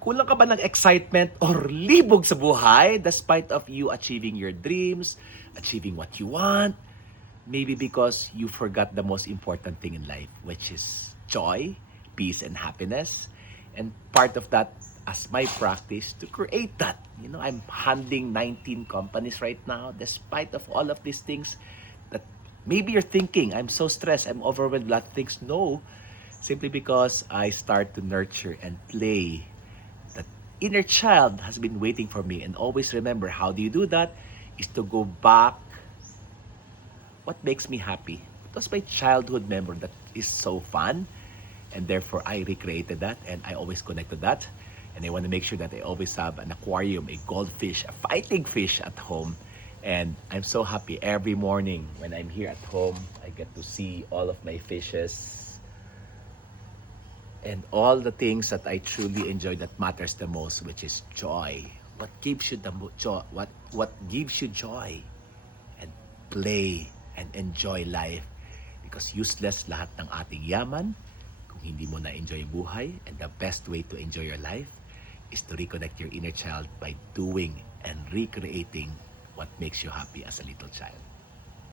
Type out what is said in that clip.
Kulang ka ba ng excitement or libog sa buhay despite of you achieving your dreams, achieving what you want? Maybe because you forgot the most important thing in life, which is joy, peace, and happiness. And part of that, as my practice, to create that. I'm handling 19 companies right now, despite of all of these things that maybe you're thinking, I'm so stressed, I'm overwhelmed with a lot of things. No, simply because I start to nurture and play. That inner child has been waiting for me. And always remember, how do you do that? Is to go back what makes me happy. It was my childhood memory that is so fun. And therefore, I recreated that and I always connect to that. And I want to make sure that I always have an aquarium, a goldfish, a fighting fish at home. And I'm so happy every morning when I'm here at home, I get to see all of my fishes and all the things that I truly enjoy that matters the most, which is joy. What gives you the joy? What gives you joy? And play and enjoy life, because useless lahat ng ating yaman kung hindi mo na-enjoy ang buhay. And the best way to enjoy your life is to reconnect your inner child by doing and recreating what makes you happy as a little child.